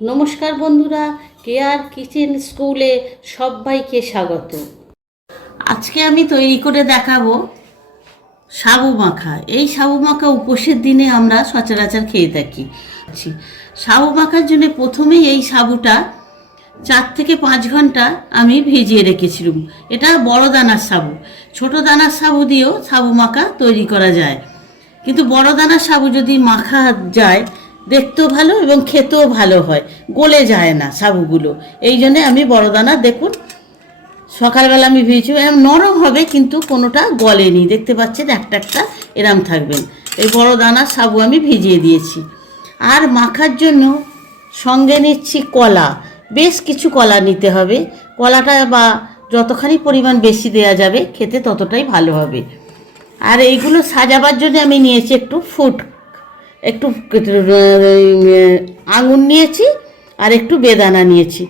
নমস্কার বন্ধুরা, care kitchen স্কুলে সবাইকে স্বাগত। আজকে আমি তৈরি করে দেখাবো সাবু মাখা। এই সাবু মাখা উপোসের দিনে আমরা সচরাচর খেয়ে থাকি। সাবু মাখার জন্য প্রথমেই এই সাবুটা চার থেকে পাঁচ ঘণ্টা আমি ভিজিয়ে রেখেছিলাম। এটা বড় দানার সাবু। ছোট দানার সাবু দিয়েও সাবু মাখা তৈরি করা যায়। কিন্তু বড় দানার সাবু যদি মাখা যায় দেখতেও ভালো এবং খেতেও ভালো হয়। গলে যায় না সাবুগুলো। এই জন্যে আমি বড় দানা দেখুন, সকালবেলা আমি ভিজেছি। এরম নরম হবে, কিন্তু কোনোটা গলেনি। দেখতে পাচ্ছেন, একটা একটা এরম থাকবেন। এই বড় দানার সাবু আমি ভিজিয়ে দিয়েছি। আর মাখার জন্য সঙ্গে নিচ্ছি কলা। বেশ কিছু কলা নিতে হবে। কলাটা বা যতখানি পরিমাণ বেশি দেওয়া যাবে, খেতে ততটাই ভালো হবে। আর এইগুলো সাজাবার জন্য আমি নিয়েছি একটু ফুড একটু আঙুর নিয়েছি আর একটু বেদানা নিয়েছি।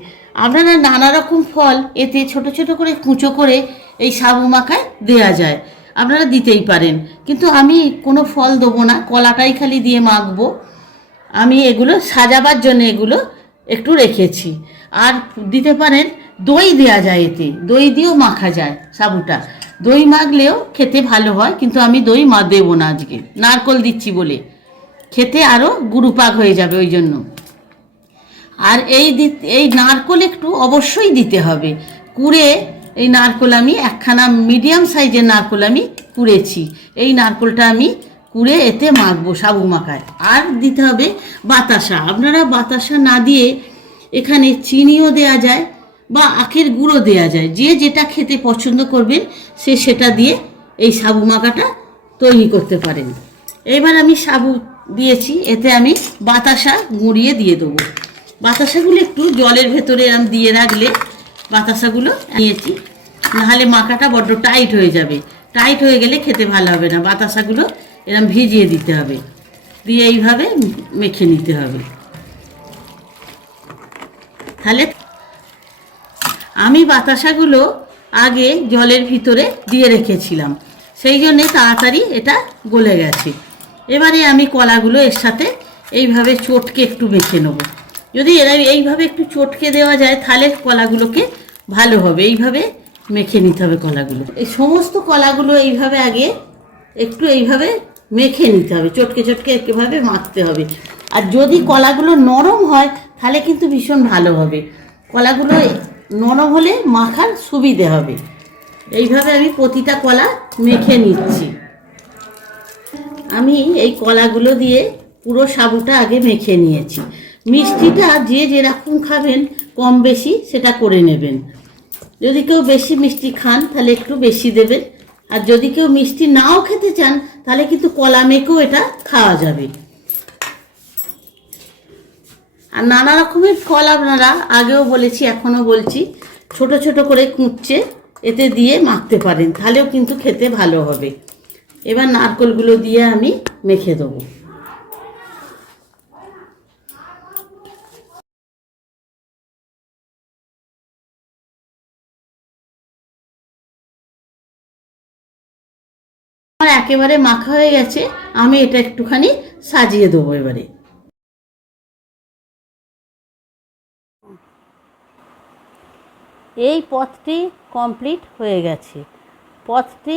আপনারা নানা রকম ফল এতে ছোট ছোট করে কুঁচো করে এই সাবু মাখায় দেওয়া যায়। আপনারা দিতেই পারেন। কিন্তু আমি কোনো ফল দেবো না, কলাটাই খালি দিয়ে মাখবো। আমি এগুলো সাজাবার জন্য এগুলো একটু রেখেছি। আর দিতে পারেন দই দেওয়া যায় এতে। দই দিয়েও মাখা যায় সাবুটা দই মাখলেও খেতে ভালো হয়, কিন্তু আমি দই মা দেবো না আজকে। নারকল দিচ্ছি বলে। খেতে আরও গুরুপাক হয়ে যাবে ওই জন্য। আর এই এই নারকোল একটু অবশ্যই দিতে হবে। কুড়ে এই নারকোল আমি একখানা মিডিয়াম সাইজের নারকোল আমি কুড়েছি। এই নারকোলটা আমি কুড়ে এতে মাখবো সাবু মাখায়। আর দিতে হবে বাতাসা। আপনারা বাতাসা না দিয়ে এখানে চিনিও দেয়া যায় বা আখের গুঁড়ো দেয়া যায়। যে যেটা খেতে পছন্দ করবেন, সে সেটা দিয়ে এই সাবু মাখাটা তৈরি করতে পারেন। এবার আমি সাবু দিয়েছি, এতে আমি বাতাসা গুঁড়িয়ে দিয়ে দেবো। বাতাসাগুলো একটু জলের ভেতরে এরম দিয়ে রাখলে বাতাসাগুলো নিয়েছি। নাহলে মাখাটা বড্ড টাইট হয়ে যাবে। টাইট হয়ে গেলে খেতে ভালো হবে না। বাতাসাগুলো এরম ভিজিয়ে দিতে হবে। দিয়ে এইভাবে মেখে নিতে হবে। তাহলে আমি বাতাসাগুলো আগে জলের ভিতরে দিয়ে রেখেছিলাম। সেই জন্যে তাড়াতাড়ি এটা গলে গেছে। এবারে আমি কলাগুলো এর সাথে এইভাবে চটকে একটু মেখে নেব। যদি এরা এইভাবে একটু চটকে দেওয়া যায়, তাহলে কলাগুলোকে ভালো হবে। এইভাবে মেখে নিতে হবে কলাগুলো। এই সমস্ত কলাগুলো এইভাবে আগে একটু এইভাবে মেখে নিতে হবে। চটকে চটকে এভাবে মাখতে হবে। আর যদি কলাগুলো নরম হয়, তাহলে কিন্তু ভীষণ ভালো হবে। কলাগুলো নরম হলে মাখার সুবিধে হবে। এইভাবে আমি প্রতিটা কলা মেখে নিচ্ছি। আমি এই কলাগুলো দিয়ে পুরো সাবুটা আগে মেখে নিয়েছি। মিষ্টিটা যে যেরকম খাবেন, কম বেশি সেটা করে নেবেন। যদি কেউ বেশি মিষ্টি খান, তাহলে একটু বেশি দেবেন। আর যদি কেউ মিষ্টি নাও খেতে চান, তাহলে কিন্তু কলা মেখেও এটা খাওয়া যাবে। আর নানা রকমের ফল আপনারা আগেও বলেছি, এখনও বলছি। ছোট ছোট করে কুঁচছে এতে দিয়ে মাখতে পারেন, তাহলেও কিন্তু খেতে ভালো হবে। এবার নারকলগুলো দিয়ে আমি মেখে দেবো। আমার একেবারে মাখা হয়ে গেছে, আমি এটা একটুখানি সাজিয়ে দেবো এবারে। এই পথটি কমপ্লিট হয়ে গেছে। পথটি